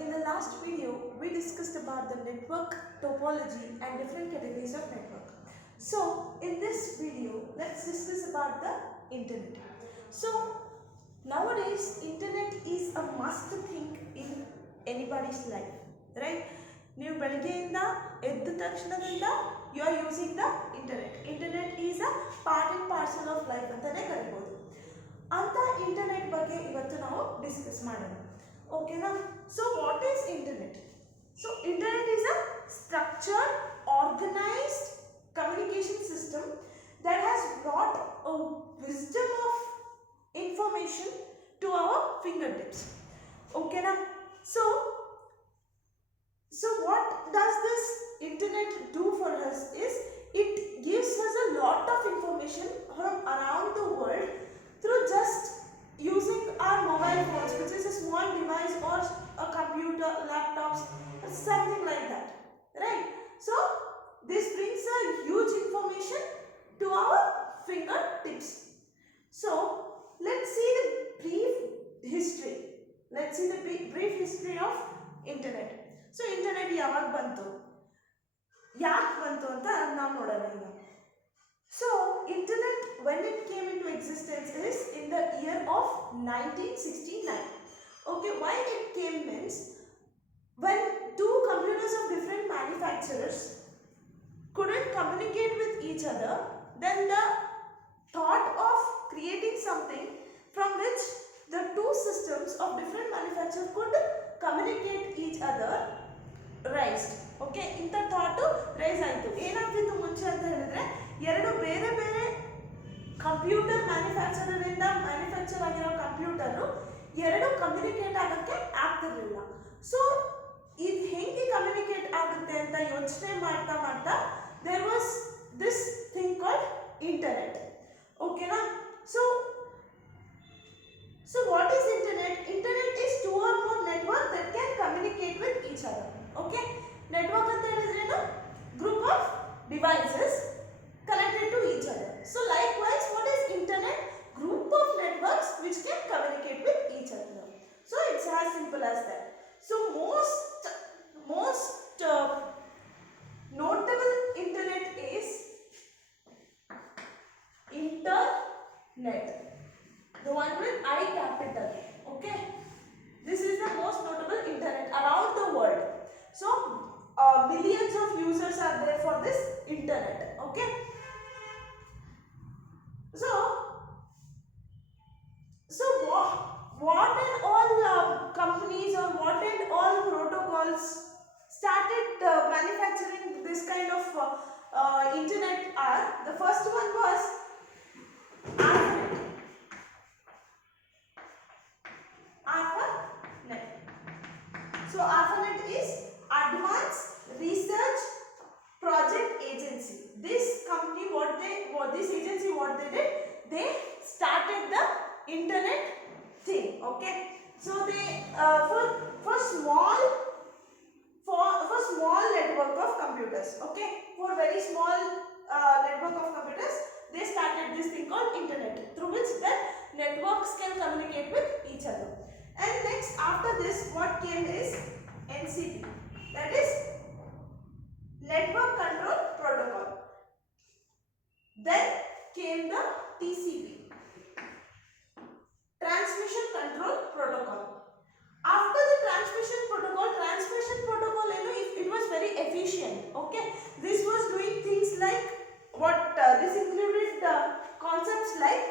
In the last video, we discussed about the network topology and different categories of network. So, in this video, let's discuss about the internet. So, nowadays, internet is a must thing in anybody's life, right? ನೀವು ಬೆಳಗ್ಗೆಯಿಂದ ಎದ್ದ ತಕ್ಷಣದಿಂದ you are using the internet is a part and parcel of life ಅಂತಲೇ ಕರಿಬೋದು. ಅಂತ internet ಬಗ್ಗೆ ಇವತ್ತು ನಾವು ಡಿಸ್ಕಸ್ ಮಾಡೋಣ. ಓಕೆನಾ? So what is internet? So internet is a structured organised communication system that has brought a wisdom of information to our fingertips. Okay now, so what does this internet do for us is it gives us a lot of information from around the world through just using our mobile phones, which is a small device or a computer, laptops, something like that, right? So this brings a huge information to our fingertips. So let's see the brief history. Let's see the brief history of internet. So internet ಯಾವಾಗ ಬಂತು, ಯಾಕೆ ಬಂತು ಅಂತ ನಾವು ನೋಡೋಣ ಈಗ. So internet when it came into existence is in the year of 1969. Okay, why it came means when two computers of different manufacturers couldn't communicate with each other, then the thought of creating something from which the two systems of different manufacturers could communicate each other raised. Okay, ಇಂಥ thought rice ಆಯಿತು. ಏನಾಗ್ತಿತ್ತು ಮುಂಚೆ ಅಂತ ಹೇಳಿದ್ರೆ, ಎರಡು ಬೇರೆ ಬೇರೆ computer manufacture ಆಗಿರೋ ಕಂಪ್ಯೂಟರು ಎರಡು ಕಮ್ಯುನಿಕೇಟ್ ಆಗೋಕ್ಕೆ ಆಗ್ತಿರ್ಲಿಲ್ಲ. ಸೊ ಇದು ಹೆಂಗೆ ಕಮ್ಯುನಿಕೇಟ್ ಆಗುತ್ತೆ ಅಂತ ಯೋಚನೆ ಮಾಡ್ತಾ ಮಾಡ್ತಾ there was this thing called internet. Okay na? So what is internet? Internet is two or more network that can communicate with each other. Okay, network anta helidrenu group of devices connected to each other. So likewise, what is internet? Group of networks which can communicate with each other. So it's as simple as that. So most notable internet is internet, the one with I capital. Okay, this is the most notable internet around the world. So millions of users are there for this internet. Okay, so what and all companies or what and all protocols started manufacturing this kind of internet are, the first one was ARPANET. So ARPANET is Advanced Research Project Agency. This company, what they did, they started the internet thing. Okay, so they for small network of computers, okay, for very small network of computers, they started this thing called internet, through which the networks can communicate with each other. And next, after this, what came is NCP, that is Network Control Protocol. Then came the TCP, Transmission Control Protocol. After the transmission protocol it was very efficient. Okay, this was doing things like what this included concepts like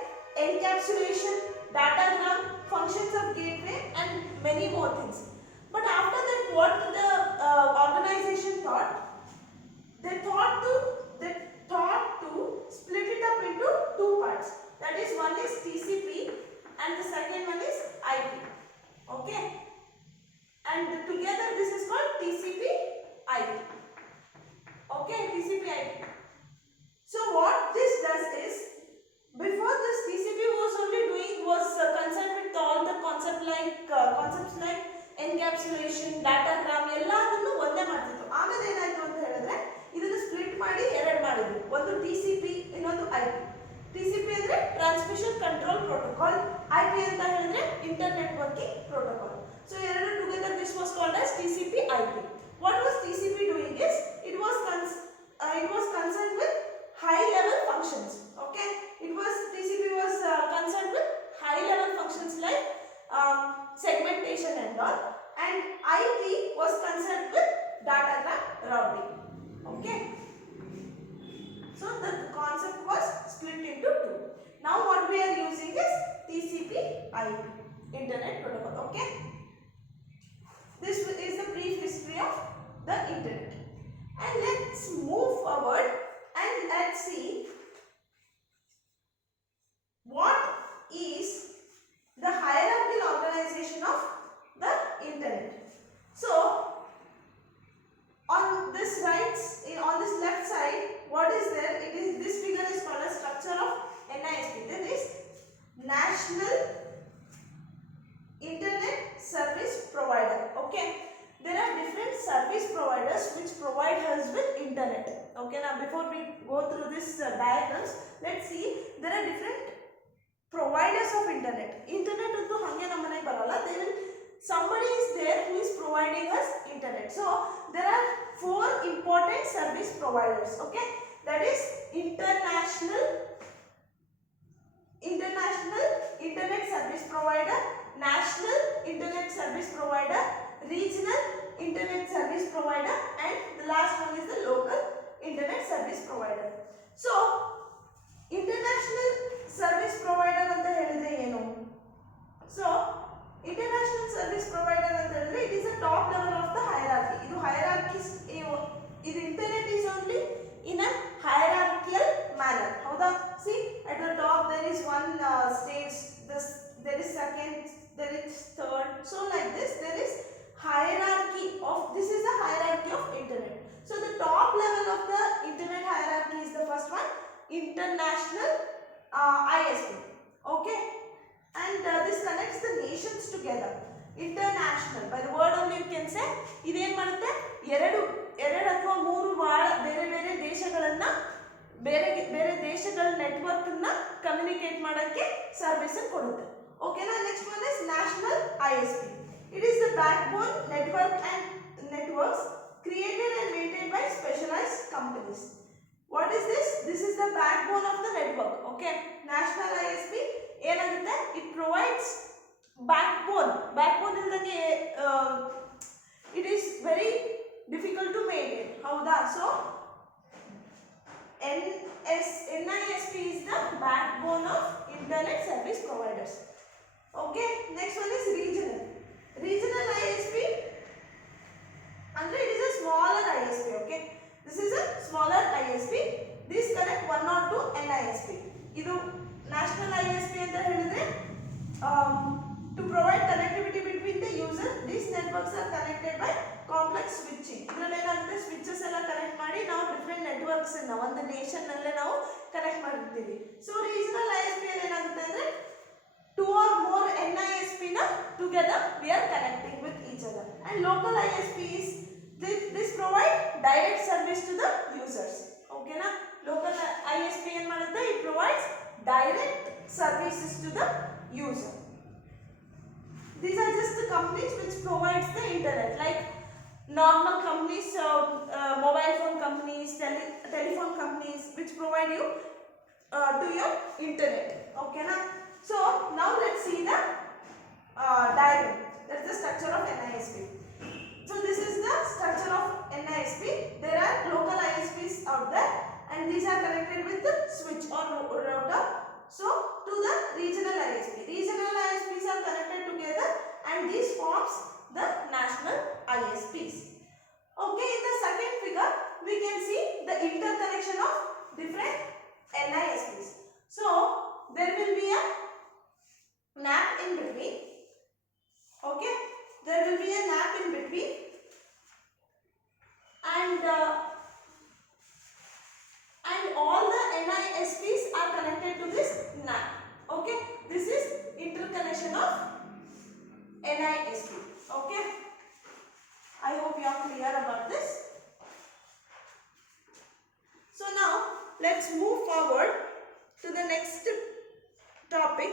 encapsulation, datagram, functions of gateway, and many more things. But after that, what the organization thought, they thought to split it up into two parts. That is, one is TCP and the second one is IP. Okay, and together this is called TCP/IP. Okay, TCP/IP. So what this does is, before this TCP was concerned with all the concepts like encapsulation, datagram, ಎಲ್ಲದನ್ನು ಒಂದೇ ಮಾಡ್ತಿತ್ತು. ಆಮೇಲೆ ಏನಾಯ್ತು ಅಂತ ಹೇಳಿದ್ರೆ, ಇದನ್ನು split ಮಾಡಿ ಎರಡು ಮಾಡಿದ್ರು. ಒಂದು TCP, ಇನ್ನೊಂದು IP. TCP ಅಂದ್ರೆ ಟ್ರಾನ್ಸ್ಮಿಷನ್ ಕಂಟ್ರೋಲ್ ಪ್ರೋಟೋಕಾಲ್, IP ಅಂತ ಹೇಳಿದ್ರೆ inter networking protocol. So together this was called as IP. What was TCP doing is it was concerned with high level functions. Okay, TCP was concerned with high level functions like segmentation and all, and IP was concerned with datagram routing. Okay, so the concept was split into two. Now what we are using is TCP/IP, Internet Protocol. Okay, this is the brief history of the Internet, and let's move forward and let's see what is the hierarchical organization of the Internet. So on this left side, what is there? This figure is called a structure of NISP. That is National Internet Service Provider. Okay, there are different service providers which provide us with internet. Okay, now before we go through this diagrams, let's see there are different providers of internet. Internet untu hange nammane baralla. Somebody is there who is providing us internet. So there are four important service providers. Okay, that is international internet service provider, national internet service provider, regional internet service provider, and the last one is the local internet service provider. So international service provider anta helidre enu? So international service provider anta helidre it is a top level of the hierarchy. Idu hierarchy idu internet is only in a hierarchical manner. Howda? See, at the top there is one stage, there is second, there is third. So like this there is hierarchy of, this is the hierarchy of internet. So the top level of the internet hierarchy is the first one, international ISP. Okay, and this connects the nations together. International, by the word only you can say iದೇನು ಮಾಡುತ್ತೆ, ಎರಡು ಅಥವಾ ಮೂರು ಬೇರೆ ಬೇರೆ ದೇಶಗಳನ್ನ ಬೇರೆ ದೇಶಗಳ network ಅನ್ನ communicate ಮಾಡೋಕ್ಕೆ ಸರ್ವಿಸ್ ಕೊಡುತ್ತೆ. ಓಕೆನಾ? Next one is national ISP. It is the backbone network and networks created and maintained by specialized companies. What is this? This is the backbone of the network. Okay, national ISP ಏನಾಗುತ್ತೆ, it provides backbone ಇಲ್ದಂಗೆ it is very difficult to maintain. ಹೌದಾ? So NISP is the backbone of internet service providers. Okay, next one is regional ISP, and it is a smaller ISP. Okay, this is a smaller ISP. This connect one or two NISP. Idu national ISP anta helidre to provide connectivity between the user. These networks are connected by complex switching. ಇದರಲ್ಲಿ ಏನಾಗುತ್ತೆ, switches ಎಲ್ಲ connect ಮಾಡಿ ನಾವು different networks ಅನ್ನ ಒಂದು nation ನಲ್ಲೇ ನಾವು connect ಮಾಡಿರ್ತೀವಿ. ಸೊ ರೀಜನಲ್ ISP ಅಲ್ಲಿ ಏನಾಗುತ್ತೆ ಅಂದ್ರೆ two or more NISP na together we are connecting with each other. And local ISP is this provide direct service to the users. Okay na? Local ISP ಏನು ಮಾಡುತ್ತೆ, it provides direct services to the user. These are just the companies which provides the internet, like normal companies, mobile phone companies, telephone companies which provide you to your internet. Okay na? So now let's see the diagram. That's the structure of NISP. So this is the structure of NISP. There are local ISPs out there, and these are connected with the switch or router. So to the regional ISP. Regional ISPs are connected together, and this forms the national ISPs. Okay, in the second figure we can see the interconnection of different NISPs. So there will be a NAP in between. Okay, there will be a NAP in between, and all the NISPs are connected to this NAP. Okay, this is interconnection of NISP. Okay, I hope you are clear about this. So now let's move forward to the next topic.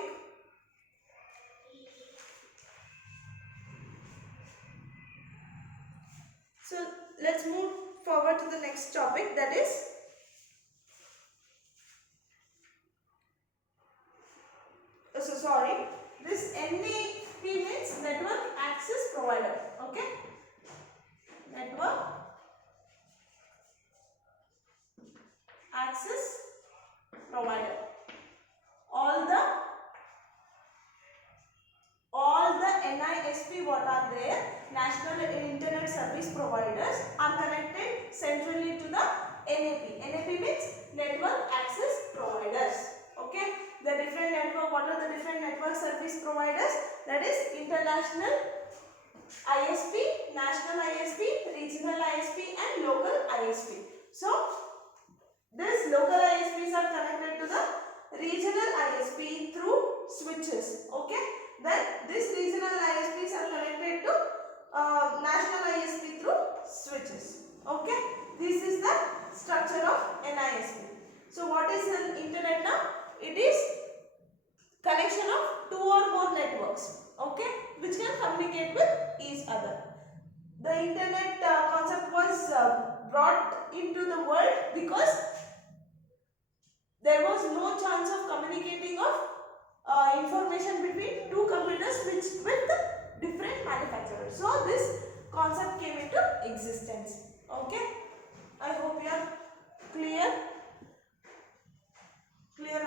that is this NAP means network access provider. Okay, network access provider. All the NISP what are there, National Internet Service Providers, are connected centrally to the NAP. NAP means Network Access Providers. Okay, the different network. What are the different network service providers? That is international ISP, national ISP, regional ISP, and local ISP. So these local ISPs are connected to the regional ISP through switches. Okay, then these regional ISPs are connected to national ISP through switches. Okay, this is the structure of NISP. So what is an internet now? It is connection of two or more networks. Okay, which can communicate with each other. The internet concept was brought into the world because there was no chance of communicating of information between two computers with different manufacturers. So this concept came into existence. Okay, I hope you are clear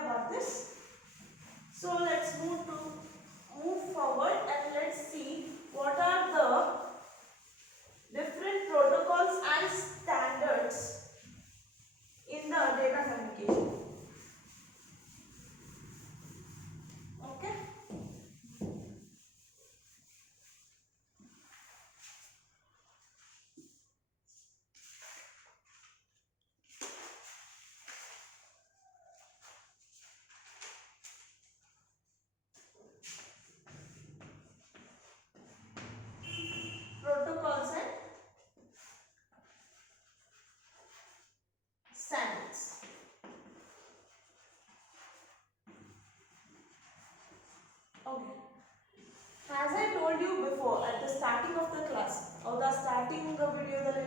about this. So let's move forward and let's see what are the different protocols and standards in the data communication. Okay. Protocols and standards. Okay. As I told you before at the starting of the class, or the starting ವಿಡಿಯೋದಲ್ಲಿ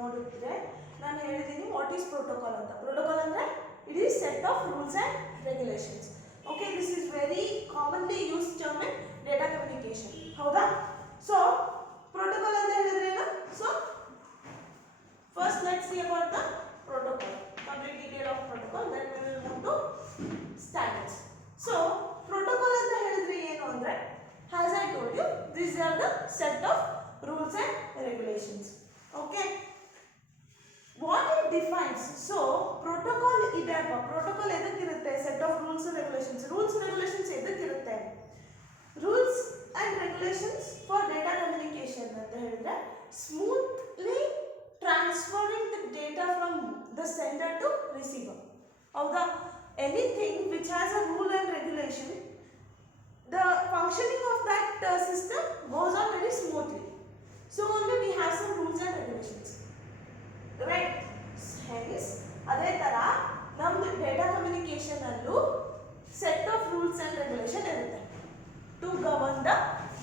ನೋಡುತ್ತಿದ್ರೆ ನಾನು ಹೇಳಿದ್ದೀನಿ what is protocol ಅಂತ. Protocol ಅಂದ್ರೆ it is set of rules and regulations. Okay, this is very commonly used term in data communication. ಹೌದಾ? So protocol ಅಂತ ಹೇಳಿದ್ರೆ ಏನು? So first let's see about the protocol. Complete detail of protocol, then we will move to standards. So protocol ಅಂತ ಹೇಳಿದ್ರೆ ಏನು ಅಂದ್ರೆ, as I told you, these are the set of rules and regulations. Okay, what it defines? So protocol idappa, protocol edakirutte, set of rules and regulations. Rules and regulations edakirutte? Rules and regulations for data communication anta helidre smoothly transferring the data from the sender to receiver. Howda? Anything which has a rule and regulation, the functioning of that system goes on very smoothly. So only we have some rules and regulations, right? Hence ಅದೇ ತರ ನಮ್ದು data communication ಅಲ್ಲೂ set of rules and regulation ಇರುತ್ತೆ to govern the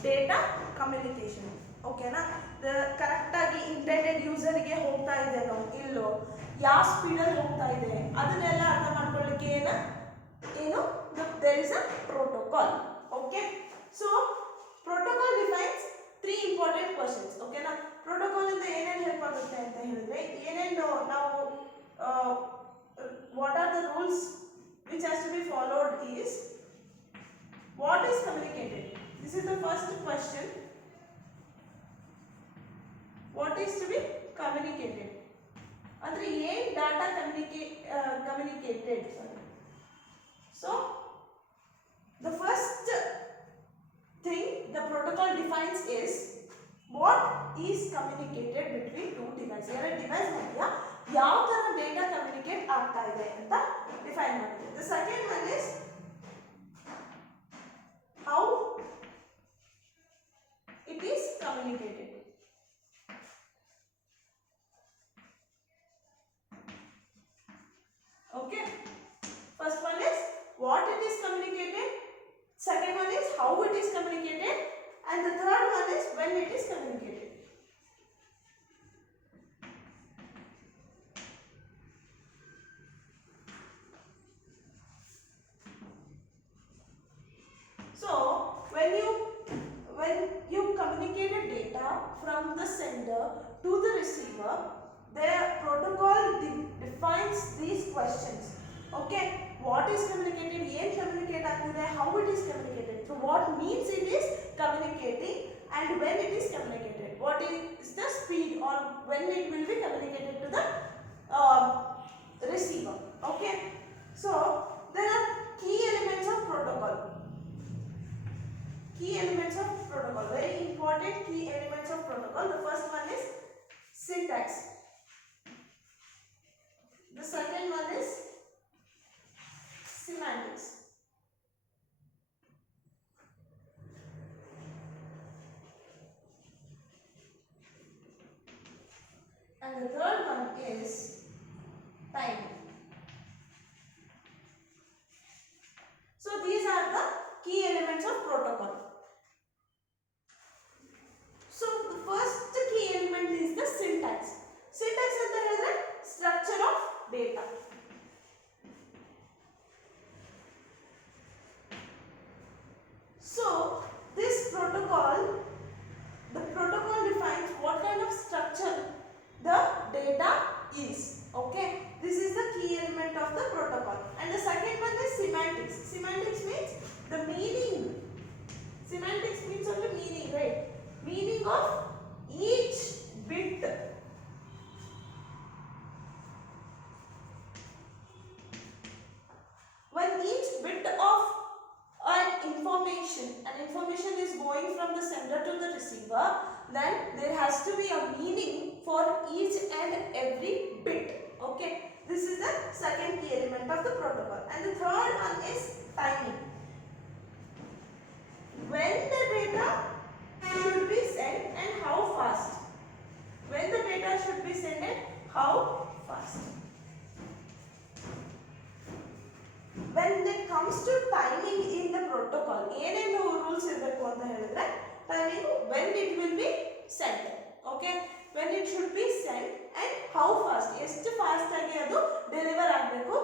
data communication. ಓಕೆನಾ? ಕರೆಕ್ಟಾಗಿ intended ಯೂಸರ್ಗೆ ಹೋಗ್ತಾ ಇದೆನೋ ಇಲ್ಲೋ, ಯಾವ ಸ್ಪೀಡಲ್ಲಿ ಹೋಗ್ತಾ ಇದೆ, ಅದನ್ನೆಲ್ಲ ಅರ್ಥ ಮಾಡ್ಕೊಳ್ಳಿಕ್ಕೆ ಏನು there is a protocol. Okay, so protocol defines three important questions. Okay na, protocol ಇಂದ ಏನೇನು ಹೆಲ್ಪ್ ಆಗುತ್ತೆ ಅಂತ ಹೇಳಿದ್ರೆ, ಏನೇನು ನಾವು what are the rules which has to be followed is what is communicated. This is the first question. What is to be communicated ಅಂದ್ರೆ ಏನು data communicated. So the first thing the protocol defines is what is communicated between two devices. ಎರಡು device ಮಧ್ಯ ಯಾವ ತರ data communicate ಆಗ್ತಾ ಇದೆ ಅಂತ define ಮಾಡುತ್ತೆ. The second one is how it is communicated. Okay, first one is what it is communicated, second one is how it is communicated, and the third one is when it is communicated. receiver, their protocol defines these questions. Okay, what is communicated, ಏನು communicate ಆಗ್ತಿದೆ, how it is communicated, through what means it is communicating, and when it is communicated, what is the speed or when it will be communicated to the receiver. Okay, so there are key elements of protocol. Key elements of protocol, very important key elements of protocol. The first one is syntax. The second one is semantics. And the third one is timing. So these are the key elements of protocol. So the first key element is the syntax. Syntax is the structure of data. So this protocol, the protocol defines what kind of structure the data is. Okay, this is the key element of the protocol. And the second one is semantics. Semantics means the meaning. Semantics means only meaning, right? Meaning of each bit. When each bit of an information is going from the sender to the receiver, then there has to be a meaning for each and every bit. Okay, this is the second key element of the protocol. And the third one is timing. When the data should be sent and how fast. When the data should be sent and how fast. When it comes to timing in the protocol, ಏನೇನು rules ಇರಬೇಕು ಅಂತ ಹೇಳಿದ್ರೆ timing, when it will be sent. Okay, when it should be sent and how fast, ಎಷ್ಟು fast ಆಗಿ ಅದು deliver ಆಗಬೇಕು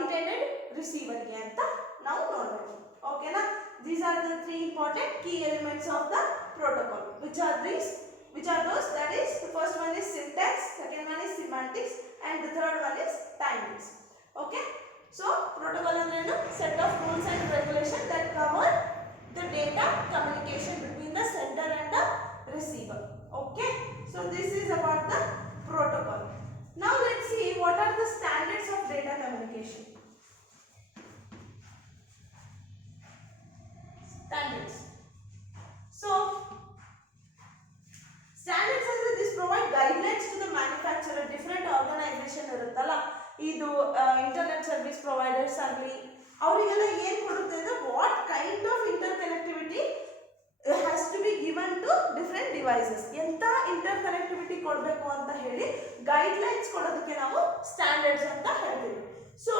intended receiver ಗೆ ಅಂತ ನಾವು ನೋಡಬೇಕು. ಓಕೆನಾ? These are the three important key elements of the protocol. Which are these? Which are those? That is, the first one is syntax, second one is semantics, and the third one is timings. Okay, so protocol is a set of rules and regulations that cover the data communication between the sender and the receiver. Okay, so this is about the protocol. Now let's see what are the standards of data communication. Standards. So standards ಅಂದ್ರೆ this provide guidelines to the manufacturer. Different organization ಇರುತ್ತಲ್ಲ, ಇದು internet service providers ಆಗಲಿ ಅವರಿಗೆಲ್ಲ ಏನು ಕೊಡುತ್ತೆ ಅಂದರೆ what kind of interconnectivity has to be given to different devices. ಎಂಥ interconnectivity ಕೊಡಬೇಕು ಅಂತ ಹೇಳಿ ಗೈಡ್ಲೈನ್ಸ್ ಕೊಡೋದಕ್ಕೆ ನಾವು ಸ್ಟ್ಯಾಂಡರ್ಡ್ಸ್ ಅಂತ ಹೇಳ್ತೀವಿ. ಸೊ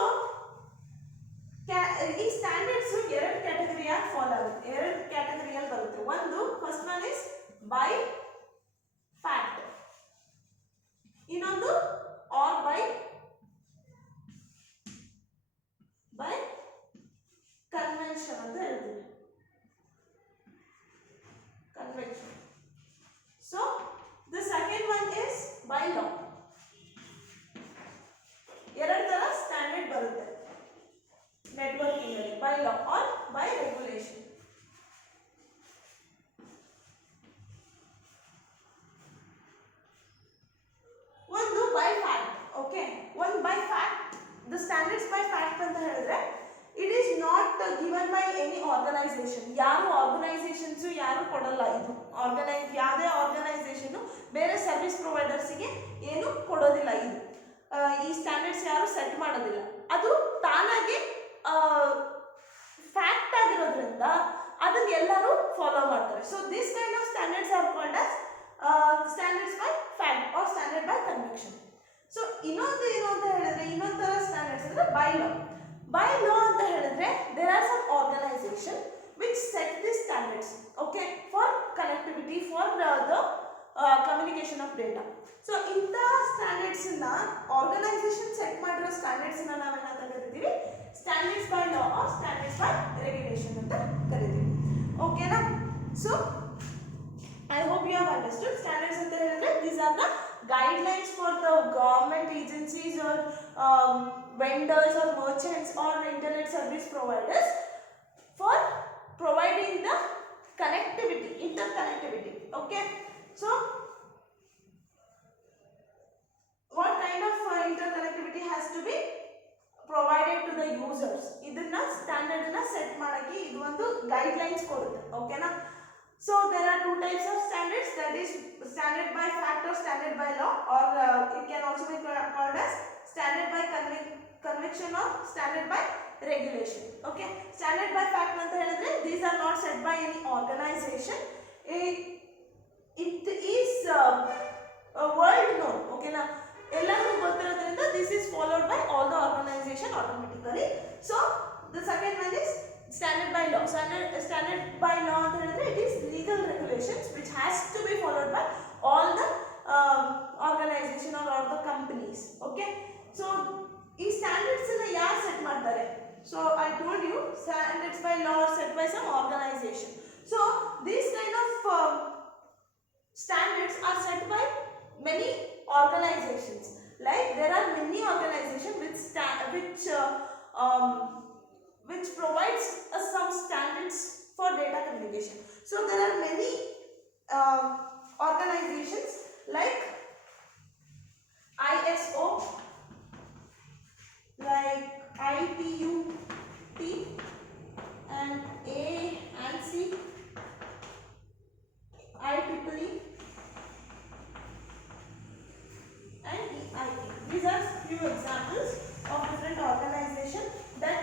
ಈ ಸ್ಟ್ಯಾಂಡರ್ಡ್ಸ್ ಎರಡು ಕ್ಯಾಟಗರಿಯಾಗಿ ಫಾಲೋ ಆಗುತ್ತೆ, ಎರಡು ಕ್ಯಾಟಗರಿಯಲ್ಲಿ ಬರುತ್ತೆ. ಒಂದು first one is by fact, ಇನ್ನೊಂದು ಆರ್ ಬೈ ಕನ್ವೆನ್ಷನ್ ಅಂತ ಹೇಳ್ತೀವಿ. Convention. So the second one is by law. ಎರಡು ತರ ಸ್ಟ್ಯಾಂಡರ್ಡ್ ಬರುತ್ತೆ ನೆಟ್ವರ್ಕಿಂಗ್ ಅಲ್ಲಿ, by law or by regulation. ಒಂದು ಬೈ ಫ್ಯಾಕ್ಟ್. ಓಕೆ, ಒಂದು by fact. The standards by fact ಅಂತ ಹೇಳಿದ್ರೆ it is not given by any organisation. ಯಾರು organisations ಯಾರು ಕೊಡಲ್ಲ. ಇದು ಯಾವುದೇ ಆರ್ಗನೈಸೇಷನ್ ಬೇರೆ ಸರ್ವಿಸ್ ಪ್ರೊವೈಡರ್ಸಿಗೆ ಏನು ಕೊಡೋದಿಲ್ಲ. ಇದು ಈ ಸ್ಟ್ಯಾಂಡರ್ಡ್ಸ್ ಯಾರು ಸೆಟ್ ಮಾಡೋದಿಲ್ಲ, ಅದು ತಾನಾಗಿ ಫ್ಯಾಕ್ಟ್ ಆಗಿರೋದ್ರಿಂದ ಅದನ್ನ ಎಲ್ಲರೂ ಫಾಲೋ ಮಾಡ್ತಾರೆ. So this kind of standards are called as standards by fact or standard by convention. So ಇನ್ನೊಂದು ಏನು ಅಂತ ಹೇಳಿದ್ರೆ, ಇನ್ನೊಂದು ತರ ಸ್ಟ್ಯಾಂಡರ್ಡ್ಸ್ ಅಂದ್ರೆ ಬೈ ಲಾ. By law ಅಂತ ಹೇಳಿದ್ರೆ there are some organization which set these standards, okay, for connectivity, for the communication of data. So ಇಂಥ ಸ್ಟ್ಯಾಂಡರ್ಡ್ಸ್ ನ ಆರ್ಗನೈಸೇಷನ್ ಸೆಟ್ ಮಾಡಿರೋ ಸ್ಟ್ಯಾಂಡರ್ಡ್ಸ್ ನ ನಾವೇನಂತ ಕರಿತೀವಿ, standards by law or standards by regulation ಅಂತ ಕರಿತೀವಿ. ಓಕೆನಾ? So I hope you have understood. Standards ಅಂತ ಹೇಳಿದ್ರೆ these are the guidelines for the government agencies or vendors or merchants or internet service providers for providing the connectivity, interconnectivity. Okay, so what kind of interconnectivity has to be provided to the users? ಇದನ್ನ standard ನ set ಮಾಡಕ್ಕೆ ಇದು ಒಂದು guidelines ಕೊಡುತ್ತೆ. ಓಕೆನಾ? So there are two types of standards, that is standard by fact or standard by law, or it can also be called as standard by conviction or standard by regulation. Okay, standard by fact anta helidre these are not set by any organization. It is world known. Okay na, ಎಲ್ಲರಿಗೂ ಗೊತ್ತಿರೋದ್ರಿಂದ this is followed by all the organization automatically. So the second one is standard by law. Standard by law anta helidre it is legal regulations which has to be followed by all the organization or all the companies. Okay, so ಈ standards ಅನ್ನು ಯಾರು set ಮಾಡ್ತಾರೆ? So I told you standards by law are set by some organization. So these kind of standards are set by many organizations. Like there are many organizations which provides some standards for data communication. So there are many organizations like ISO, like ITUT and ANSI, IEEE and EIA. These are few examples of different organizations that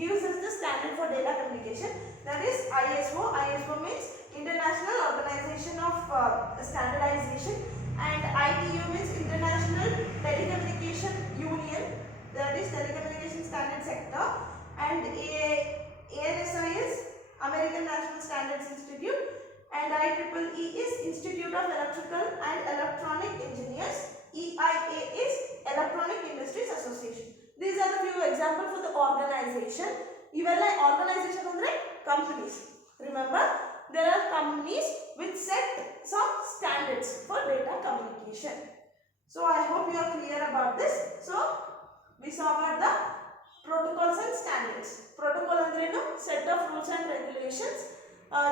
gives us the standard for data communication. That is ISO. ISO means International Organization of Standardization, and ITU means International Telecommunication Union, that is Telecommunication Standard Sector, and ANSI is American National Standards Institute, and IEEE is Institute of Electrical and Electronic Engineers. EIA is Electronic Industries Association. These are the few examples for the organization. Even organization andre companies. Remember, there are companies which set some standards for data communication. So I hope you are clear about this. So we saw about the protocols and standards. Protocol andre set of rules and regulations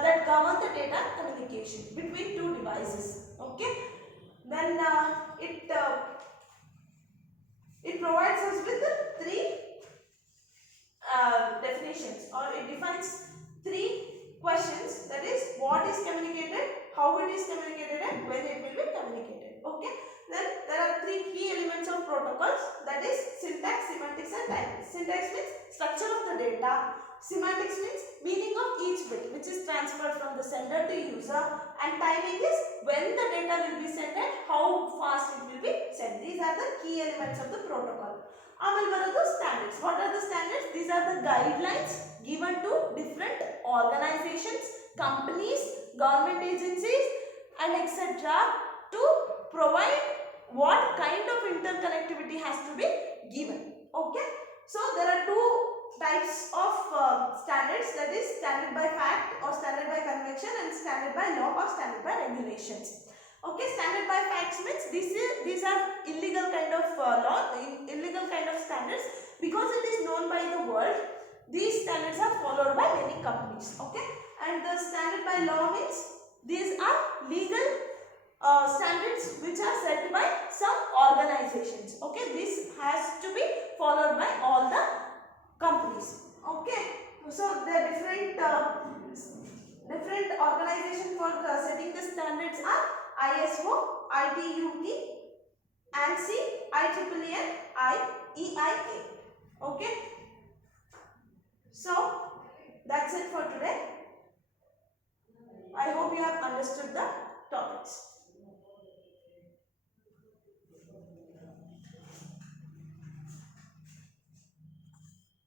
that govern the data communication between two devices. Okay, then it provides us with three definitions, or it defines three questions, that is what is communicated, how it is communicated, and when it will be communicated. Okay, then there are three key elements of protocols, that is syntax, semantics and timing. Syntax means structure of the data, semantics means meaning of each bit which is transferred from the sender to user, and timing is when the data will be sent and how fast it will be sent. These are the key elements of the protocol. Amel baradu standards. What are the standards? These are the guidelines given to different organizations, companies, government agencies and etc. to provide what kind of interconnectivity has to be given. Okay, so there are two types of standards, that is standard by fact or standard by convention, and standard by law or standard by regulations. Okay, standard by facts means these are illegal kind of law, illegal kind of standards, because it is known by the world. These standards are followed by many companies. Okay, and the standard by law means these are legal standards which are set by some organizations. Okay, this has to be followed by all the companies. Okay, so the different organizations for setting the standards are ISO, ITUT, ANSI, IEEE and EIA. Okay, so that's it for today. I hope you have understood the